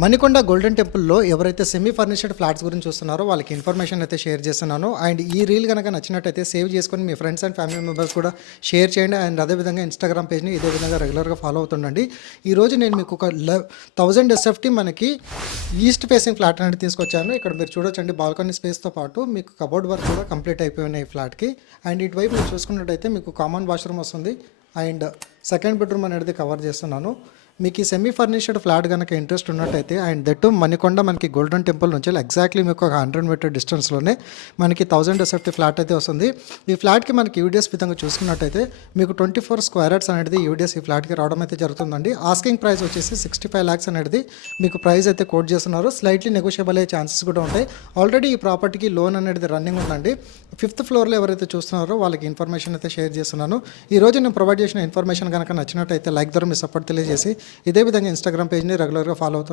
Manikonda golden టెంపుల్‌లో ఎవరైతే semi furnished flats గురించి చూస్తున్నారో వాళ్ళకి ఇన్ఫర్మేషన్ అయితే షేర్ చేస్తున్నాను. అండ్ ఈ రీల్ గనక నచ్చినట్టయితే సేవ్ చేసుకొని మీ ఫ్రెండ్స్ అండ్ ఫ్యామిలీ మెంబర్స్ కూడా షేర్ చేయండి. అండ్ అదేవిధంగా ఇన్‌స్టాగ్రామ్ పేజ్‌ని ఇదే విధంగా రెగ్యులర్‌గా ఫాలో అవుతుండండి. ఈరోజు నేను మీకు ఒక 1000 ఎస్ఎఫ్టీ మనకి ఈస్ట్ ఫేసింగ్ ఫ్లాట్ అనేది తీసుకొచ్చాను. ఇక్కడ మీరు చూడొచ్చండి, బాల్కనీ స్పేస్‌తో పాటు మీకు కబోర్డ్ వర్క్ కూడా కంప్లీట్ అయిపోయినాయి ఈ ఫ్లాట్‌కి. అండ్ ఇటువైపు మీరు చూసుకున్నట్టయితే మీకు కామన్ వాష్రూమ్ వస్తుంది. అండ్ సెకండ్ బెడ్రూమ్ అనేది కవర్ చేస్తున్నాను. మీకు ఈ సెమీ ఫర్నిష్డ్ ఫ్లాట్ కనుక ఇంట్రెస్ట్ ఉన్నట్టయితే అండ్ దట్టు మణికొండ మనకి గోల్డెన్ టెంపుల్ నుంచి ఎగ్జాక్ట్లీ మీకు ఒక 100 మీటర్ డిస్టెన్స్లోనే మనకి 1000 ఎస్ఎఫ్టీ ఫ్లాట్ అయితే వస్తుంది. ఈ ఫ్లాట్కి మనకి యూడిఎస్ విధంగా చూసుకున్నట్టయితే మీకు 24 స్క్వేర్ యార్డ్స్ అనేది యూడిఎస్ ఈ ఫ్లాట్కి రావడం అయితే జరుగుతుందండి. ఆస్కింగ్ ప్రైస్ వచ్చేసి 65 lakhs అనేది మీకు ప్రైస్ అయితే కోట్ చేస్తున్నారు. స్లైట్లీ నెగోషియబుల్ అయ్యే ఛాన్సెస్ కూడా ఉంటాయి. ఆల్రెడీ ఈ ప్రాపర్టీకి లోన్ అనేది రన్నింగ్ ఉందండి. 5th ఫ్లోర్లో ఎవరైతే చూస్తున్నారో వాళ్ళకి ఇన్ఫర్మేషన్ అయితే షేర్ చేస్తున్నాను. ఈ రోజు నేను ప్రొవైడ్ చేసిన ఇన్ఫర్మేషన్ కనుక నచ్చినట్టయితే లైక్ ద్వారా మీ సపోర్ట్ తెలియజేసి ఇదే విధంగా ఇన్స్టాగ్రామ్ పేజ్ని రెగ్యులర్గా ఫాలో అవుతాను.